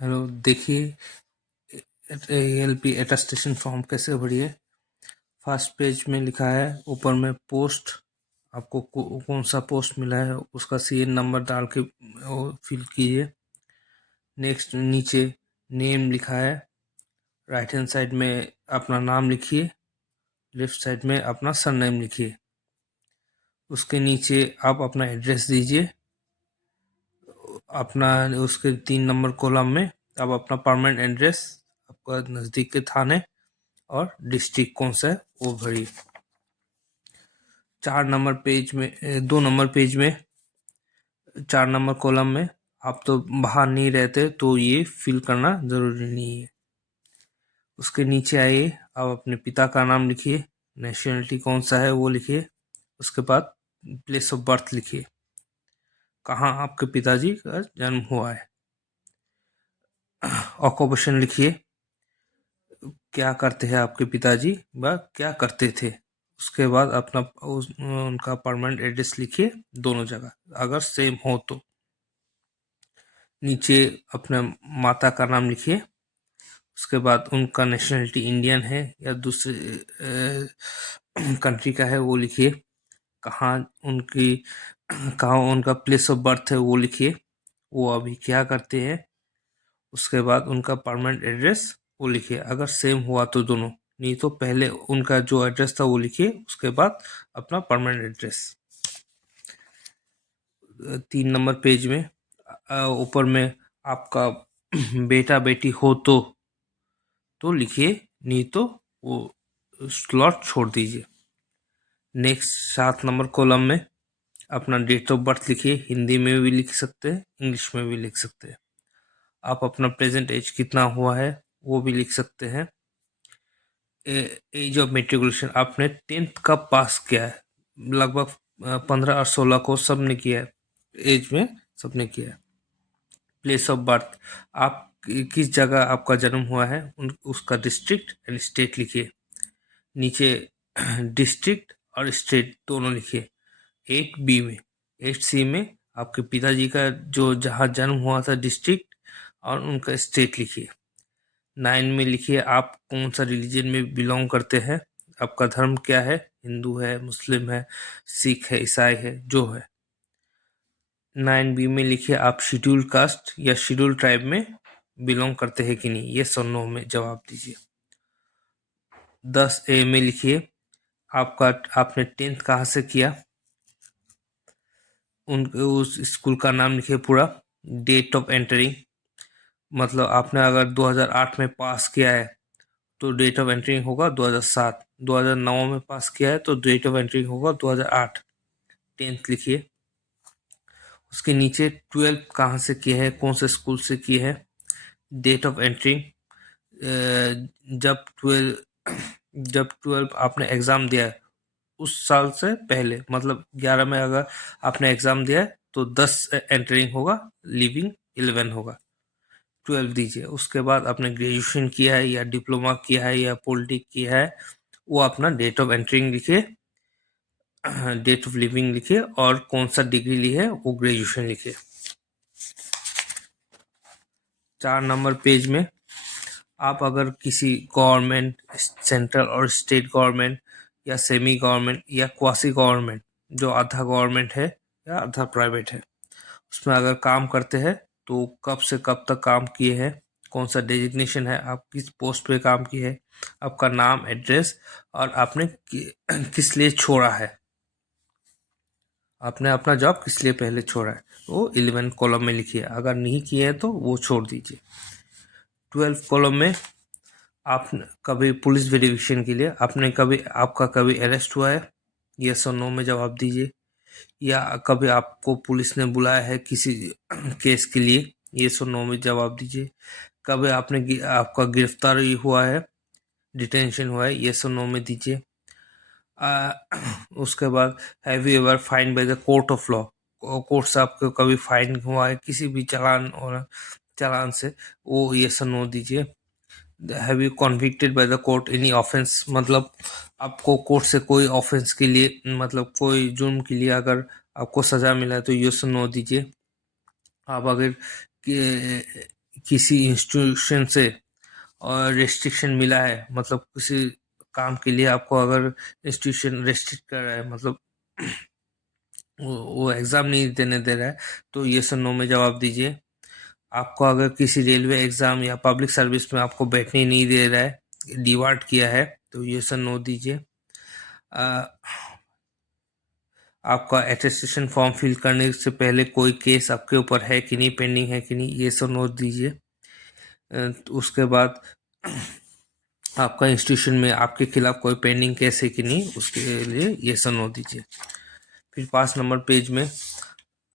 Hello, देखिए ALP attestation form कैसे भरिए। फर्स्ट पेज में लिखा है, ऊपर में पोस्ट, आपको कौन सा पोस्ट मिला है उसका CN नंबर डाल के फिल कीजिए। नेक्स्ट नीचे नेम लिखा है, राइट हैंड साइड में अपना नाम लिखिए, लेफ्ट साइड में अपना सरनेम लिखिए। उसके नीचे आप अपना एड्रेस दीजिए, अपना उसके 3 नंबर कॉलम में आप अपना परमानेंट एड्रेस, आपका नज़दीक के थाने और डिस्ट्रिक्ट कौन सा है वो भरिए। 4 नंबर पेज में 2 नंबर पेज में 4 नंबर कॉलम में आप तो बाहर नहीं रहते तो ये फिल करना ज़रूरी नहीं है। उसके नीचे आइए, आप अपने पिता का नाम लिखिए, नेशनलिटी कौन सा है वो लिखिए। उसके बाद प्लेस ऑफ बर्थ लिखिए, कहाँ आपके पिताजी का जन्म हुआ है। ऑक्यूपेशन लिखिए, क्या करते हैं आपके पिताजी व क्या करते थे। उसके बाद अपना उनका परमानेंट एड्रेस लिखिए दोनों जगह, अगर सेम हो तो। नीचे अपने माता का नाम लिखिए। उसके बाद उनका नेशनलिटी इंडियन है या दूसरे कंट्री का है वो लिखिए। कहाँ उनकी कहाँ उनका प्लेस ऑफ बर्थ है वो लिखिए, वो अभी क्या करते हैं। उसके बाद उनका परमानेंट एड्रेस वो लिखिए, अगर सेम हुआ तो दोनों, नहीं तो पहले उनका जो एड्रेस था वो लिखिए, उसके बाद अपना परमानेंट एड्रेस। 3 नंबर पेज में ऊपर में आपका बेटा बेटी हो तो लिखिए, नहीं तो वो स्लॉट छोड़ दीजिए। नेक्स्ट 7 नंबर कॉलम में अपना डेट ऑफ बर्थ लिखिए, हिंदी में भी लिख सकते हैं, इंग्लिश में भी लिख सकते हैं। आप अपना प्रेजेंट एज कितना हुआ है वो भी लिख सकते हैं। एज ऑफ मेट्रिकुलेशन, आपने 10th कब पास किया है। लगभग 15 और 16 को सबने किया है, एज में सबने किया है। प्लेस ऑफ बर्थ, आप किस जगह आपका जन्म हुआ है उसका डिस्ट्रिक्ट एंड स्टेट लिखिए। नीचे डिस्ट्रिक्ट और स्टेट दोनों लिखिए। 8B में 8C में आपके पिताजी का जो जहाँ जन्म हुआ था डिस्ट्रिक्ट और उनका स्टेट लिखिए। 9 में लिखिए आप कौन सा रिलीजन में बिलोंग करते हैं, आपका धर्म क्या है, हिंदू है, मुस्लिम है, सिख है, ईसाई है, जो है। 9B में लिखिए आप शेड्यूल कास्ट या शेड्यूल ट्राइब में बिलोंग करते हैं कि नहीं, ये और नो में जवाब दीजिए। 10A में लिखिए आपने 10th कहाँ से किया, उस स्कूल का नाम लिखिए पूरा। डेट ऑफ एंटरिंग, मतलब आपने अगर 2008 में पास किया है तो डेट ऑफ एंट्रिंग होगा 2007। 2009 में पास किया है तो डेट ऑफ एंट्रिंग होगा 2008। 10th लिखिए। उसके नीचे 12 कहाँ से किए हैं, कौन से स्कूल से किए हैं। डेट ऑफ एंट्रिंग, जब 12 आपने एग्ज़ाम दिया है उस साल से पहले, मतलब 11 में अगर आपने एग्ज़ाम दिया है तो 10 एंटरिंग होगा, लीविंग 11 होगा। 12 दीजिए। उसके बाद आपने ग्रेजुएशन किया है या डिप्लोमा किया है या पॉलिटेक किया है, वो अपना डेट ऑफ एंट्रिंग लिखिए, डेट ऑफ लिविंग लिखिए, और कौन सा डिग्री ली है वो ग्रेजुएशन लिखिए। 4 नंबर पेज में आप अगर किसी गवर्नमेंट, सेंट्रल और स्टेट गवर्नमेंट या सेमी गवर्नमेंट या क्वासी गवर्नमेंट, जो आधा गवर्नमेंट है या आधा प्राइवेट है, उसमें अगर काम करते हैं तो कब से कब तक काम किए हैं, कौन सा डेजिग्नेशन है, आप किस पोस्ट पे काम किए हैं, आपका नाम, एड्रेस, और आपने किस लिए छोड़ा है, आपने अपना जॉब किस लिए पहले छोड़ा है, वो 11 कॉलम में लिखिए। अगर नहीं किए हैं तो वो छोड़ दीजिए। 12 कॉलम में आप कभी पुलिस वेरिफिकेशन के लिए आपका कभी अरेस्ट हुआ है, यस और नो में जवाब दीजिए। या कभी आपको पुलिस ने बुलाया है किसी केस के लिए, यस और नो में जवाब दीजिए। कभी आपका गिरफ्तारी हुआ है, डिटेंशन हुआ है, यस और नो में दीजिए। उसके बाद have you ever fine by the court of law, court से आपको कभी फाइन हुआ है किसी भी चालान से, वो यस और नो दीजिए। Have you convicted by the court any offence, मतलब आपको कोर्ट से कोई ऑफेंस के लिए, मतलब कोई जुर्म के लिए अगर आपको सजा मिला है तो यस नो दीजिए। आप अगर किसी इंस्टीट्यूशन से और रेस्ट्रिक्शन मिला है, मतलब किसी काम के लिए आपको अगर इंस्टीट्यूशन रेस्ट्रिक्ट कर रहा है, मतलब वो एग्ज़ाम नहीं देने दे रहा है, तो येस और नो में जवाब दीजिए। आपको अगर किसी रेलवे एग्ज़ाम या पब्लिक सर्विस में आपको बैठने नहीं दे रहा है, डिवार्ट किया है, तो येस और नो दीजिए। आपका अटेस्टेशन फॉर्म फिल करने से पहले कोई केस आपके ऊपर है कि नहीं, पेंडिंग है कि नहीं, येस और नो दीजिए। तो उसके बाद आपका इंस्टीट्यूशन में आपके खिलाफ कोई पेंडिंग केस है कि नहीं, उसके लिए येस और नो दीजिए। फिर 5 नंबर पेज में